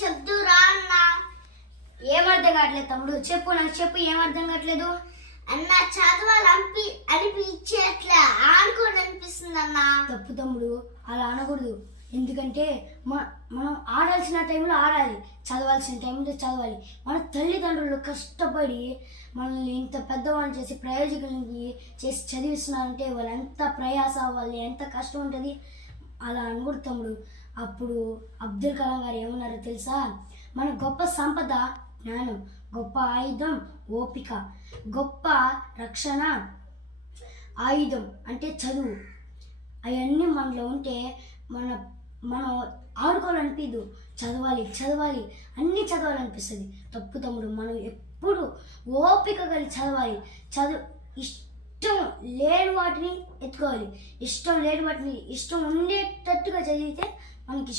చెప్దురా అన్న. ఏం అర్థం కావట్లేదు తమ్ముడు, చెప్పు నాకు చెప్పు, ఏం అర్థం కావట్లేదు. అన్న చదవాలి అనిపించట్లే, ఆడుకోని అనిపిస్తుంది అన్న. తప్పు తమ్ముడు, అలా అనకూడదు. ఎందుకంటే మనం ఆడాల్సిన టైంలో ఆడాలి, చదవాల్సిన టైంలో చదవాలి. మన తల్లిదండ్రులు కష్టపడి మనల్ని ఇంత పెద్దవాళ్ళు చేసి ప్రయోజకులకి చేసి చదివిస్తున్నారంటే వాళ్ళు ఎంత ప్రయాస, వాళ్ళు ఎంత కష్టం ఉంటుంది. అలా అనకూడదు తమ్ముడు. అప్పుడు అబ్దుల్ కలాం గారు ఏమన్నారో తెలుసా? మన గొప్ప సంపద జ్ఞానం, గొప్ప ఆయుధం ఓపిక, గొప్ప రక్షణ ఆయుధం అంటే చదువు. అవన్నీ మనలో ఉంటే మనం ఆడుకోవాలనిపించదు, చదవాలి అన్నీ చదవాలనిపిస్తుంది. తప్పు తమ్ముడు, మనం ఎప్పుడు ఓపిక కలిగి చదవాలి. ఇష్టం లేని వాటిని ఎత్తుకోవాలి, ఇష్టం లేని వాటిని ఇష్టం ఉండేటట్టుగా చదివితే మనకి